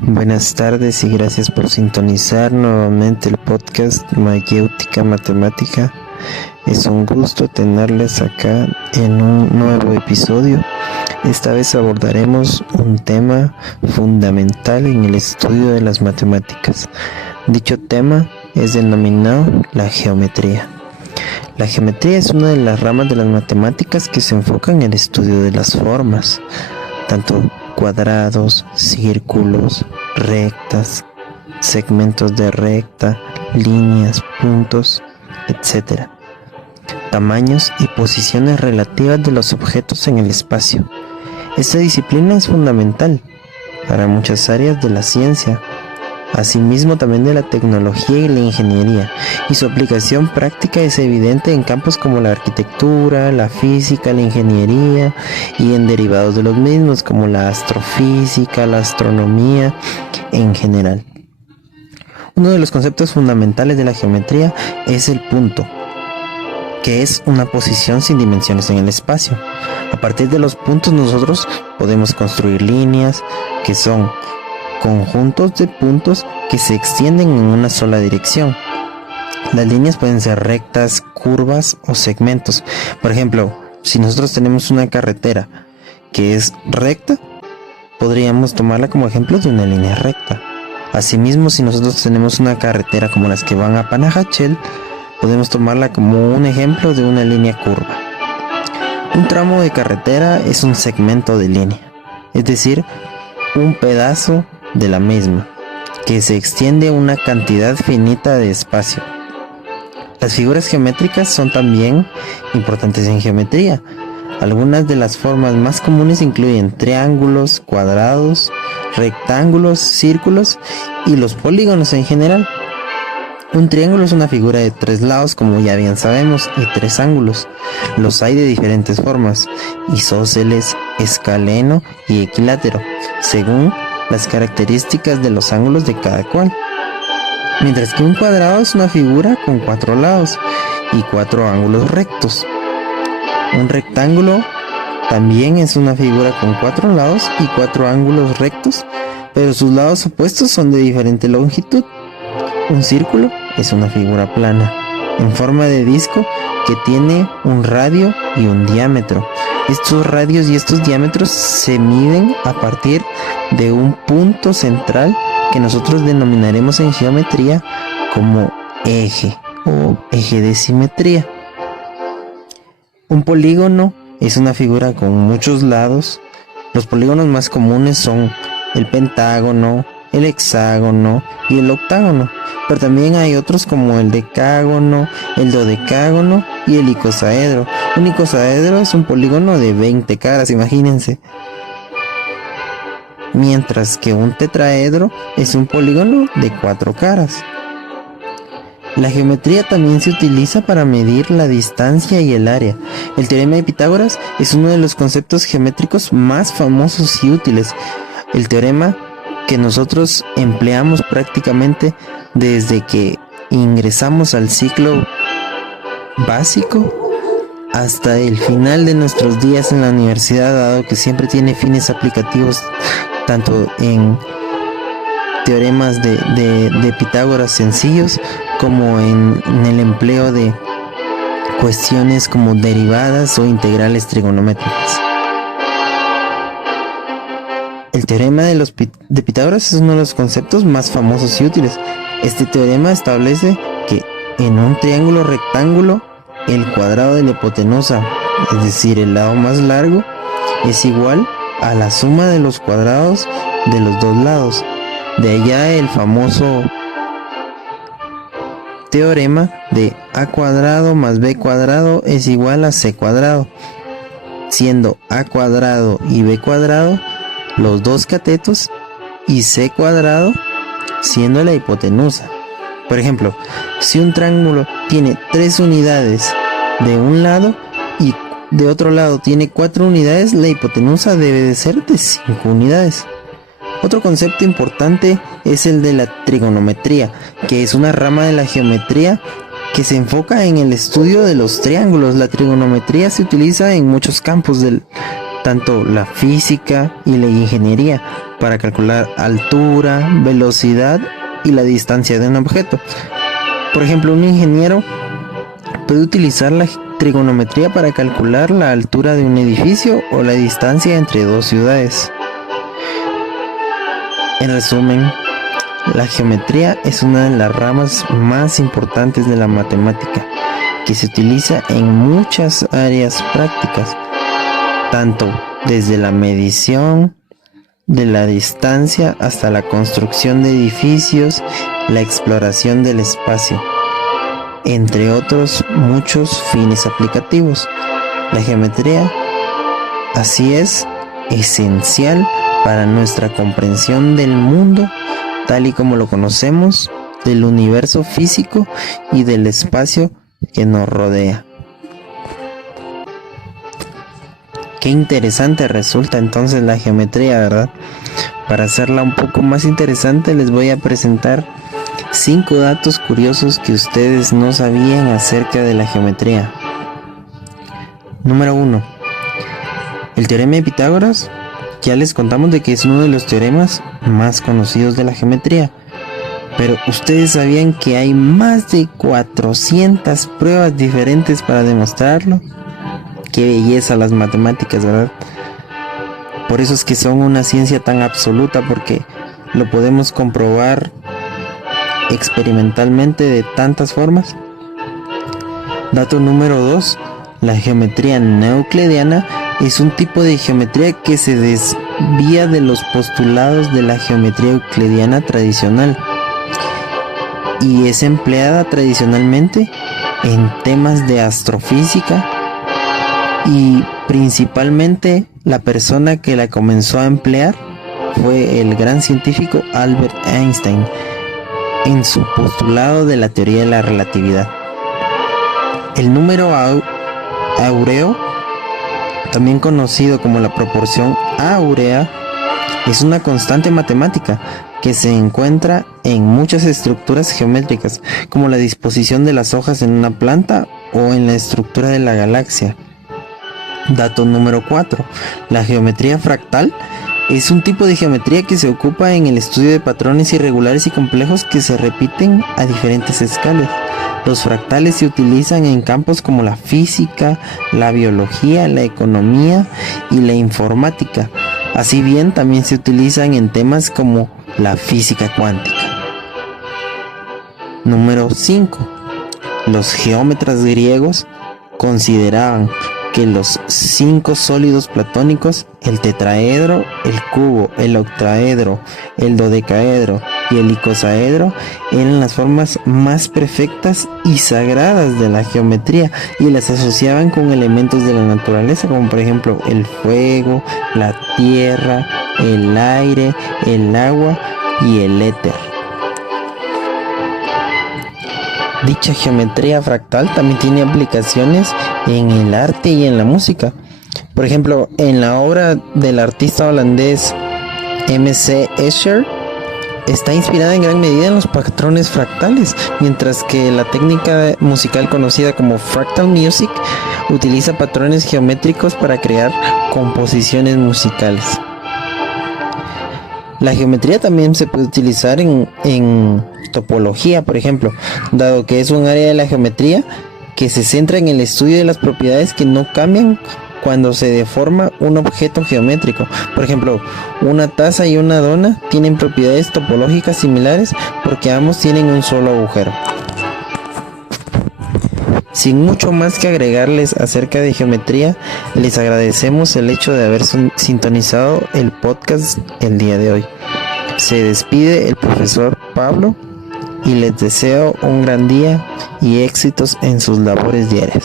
Buenas tardes y gracias por sintonizar nuevamente el podcast Mayéutica Matemática. Es un gusto tenerles acá en un nuevo episodio. Esta vez abordaremos un tema fundamental en el estudio de las matemáticas. Dicho tema es denominado la geometría. La geometría es una de las ramas de las matemáticas que se enfoca en el estudio de las formas, tanto cuadrados, círculos, rectas, segmentos de recta, líneas, puntos, etc. Tamaños y posiciones relativas de los objetos en el espacio. Esta disciplina es fundamental para muchas áreas de la ciencia, asimismo también de la tecnología y la ingeniería, y su aplicación práctica es evidente en campos como la arquitectura, la física, la ingeniería y en derivados de los mismos como la astrofísica, la astronomía en general. Uno de los conceptos fundamentales de la geometría es el punto, que es una posición sin dimensiones en el espacio. A partir de los puntos nosotros podemos construir líneas que son conjuntos de puntos que se extienden en una sola dirección. Las líneas pueden ser rectas, curvas o segmentos. Por ejemplo, si nosotros tenemos una carretera que es recta, podríamos tomarla como ejemplo de una línea recta. Asimismo, si nosotros tenemos una carretera como las que van a Panajachel, podemos tomarla como un ejemplo de una línea curva. Un tramo de carretera es un segmento de línea, es decir, un pedazo de la misma, que se extiende una cantidad finita de espacio. Las figuras geométricas son también importantes en geometría. Algunas de las formas más comunes incluyen triángulos, cuadrados, rectángulos, círculos y los polígonos en general. Un triángulo es una figura de 3 lados, como ya bien sabemos, y 3 ángulos. Los hay de diferentes formas: isósceles, escaleno y equilátero, según las características de los ángulos de cada cual. Mientras que un cuadrado es una figura con 4 lados y 4 ángulos rectos. Un rectángulo también es una figura con 4 lados y 4 ángulos rectos, pero sus lados opuestos son de diferente longitud. Un círculo es una figura plana, en forma de disco, que tiene un radio y un diámetro. Estos radios y estos diámetros se miden a partir de un punto central que nosotros denominaremos en geometría como eje o eje de simetría. Un polígono es una figura con muchos lados. Los polígonos más comunes son el pentágono, el hexágono y el octágono, pero también hay otros como el decágono, el dodecágono y el icosaedro. Un icosaedro es un polígono de 20 caras, imagínense. Mientras que un tetraedro es un polígono de 4 caras. La geometría también se utiliza para medir la distancia y el área. El teorema de Pitágoras es uno de los conceptos geométricos más famosos y útiles. El teorema que nosotros empleamos prácticamente desde que ingresamos al ciclo básico hasta el final de nuestros días en la universidad, dado que siempre tiene fines aplicativos tanto en teoremas de Pitágoras sencillos como en el empleo de cuestiones como derivadas o integrales trigonométricas. El teorema de Pitágoras es uno de los conceptos más famosos y útiles. Este teorema establece que en un triángulo rectángulo el cuadrado de la hipotenusa, es decir, el lado más largo, es igual a la suma de los cuadrados de los dos lados. De allá el famoso teorema de a cuadrado más b cuadrado es igual a c cuadrado, siendo a cuadrado y b cuadrado los dos catetos y c cuadrado siendo la hipotenusa. Por ejemplo, si un triángulo tiene 3 unidades de un lado y de otro lado tiene 4 unidades, la hipotenusa debe de ser de 5 unidades. Otro concepto importante es el de la trigonometría, que es una rama de la geometría que se enfoca en el estudio de los triángulos. La trigonometría se utiliza en muchos campos tanto la física y la ingeniería, para calcular altura, velocidad y la distancia de un objeto. Por ejemplo, un ingeniero puede utilizar la trigonometría para calcular la altura de un edificio o la distancia entre dos ciudades. En resumen, la geometría es una de las ramas más importantes de la matemática, que se utiliza en muchas áreas prácticas, tanto desde la medición de la distancia hasta la construcción de edificios, la exploración del espacio, entre otros muchos fines aplicativos. La geometría, así es, esencial para nuestra comprensión del mundo tal y como lo conocemos, del universo físico y del espacio que nos rodea. Qué interesante resulta entonces la geometría, ¿verdad? Para hacerla un poco más interesante les voy a presentar 5 datos curiosos que ustedes no sabían acerca de la geometría. Número 1. El teorema de Pitágoras. Ya les contamos de que es uno de los teoremas más conocidos de la geometría. Pero ustedes sabían que hay más de 400 pruebas diferentes para demostrarlo. Qué belleza las matemáticas, ¿verdad? Por eso es que son una ciencia tan absoluta, porque lo podemos comprobar experimentalmente de tantas formas. Dato número 2. La geometría no euclidiana es un tipo de geometría que se desvía de los postulados de la geometría euclidiana tradicional y es empleada tradicionalmente en temas de astrofísica, y principalmente la persona que la comenzó a emplear fue el gran científico Albert Einstein en su postulado de la teoría de la relatividad. El número áureo, también conocido como la proporción áurea, es una constante matemática que se encuentra en muchas estructuras geométricas, como la disposición de las hojas en una planta o en la estructura de la galaxia. Dato número 4. La geometría fractal es un tipo de geometría que se ocupa en el estudio de patrones irregulares y complejos que se repiten a diferentes escalas. Los fractales se utilizan en campos como la física, la biología, la economía y la informática. Así bien, también se utilizan en temas como la física cuántica. Número 5. Los geómetras griegos consideraban que los 5 sólidos platónicos, el tetraedro, el cubo, el octaedro, el dodecaedro y el icosaedro, eran las formas más perfectas y sagradas de la geometría, y las asociaban con elementos de la naturaleza, como por ejemplo el fuego, la tierra, el aire, el agua y el éter. Dicha geometría fractal también tiene aplicaciones en el arte y en la música. Por ejemplo, en la obra del artista holandés M.C. Escher está inspirada en gran medida en los patrones fractales, mientras que la técnica musical conocida como fractal music utiliza patrones geométricos para crear composiciones musicales. La geometría también se puede utilizar en topología, por ejemplo, dado que es un área de la geometría que se centra en el estudio de las propiedades que no cambian cuando se deforma un objeto geométrico. Por ejemplo, una taza y una dona tienen propiedades topológicas similares porque ambos tienen un solo agujero. Sin mucho más que agregarles acerca de geometría, les agradecemos el hecho de haber sintonizado el podcast el día de hoy. Se despide el profesor Pablo y les deseo un gran día y éxitos en sus labores diarias.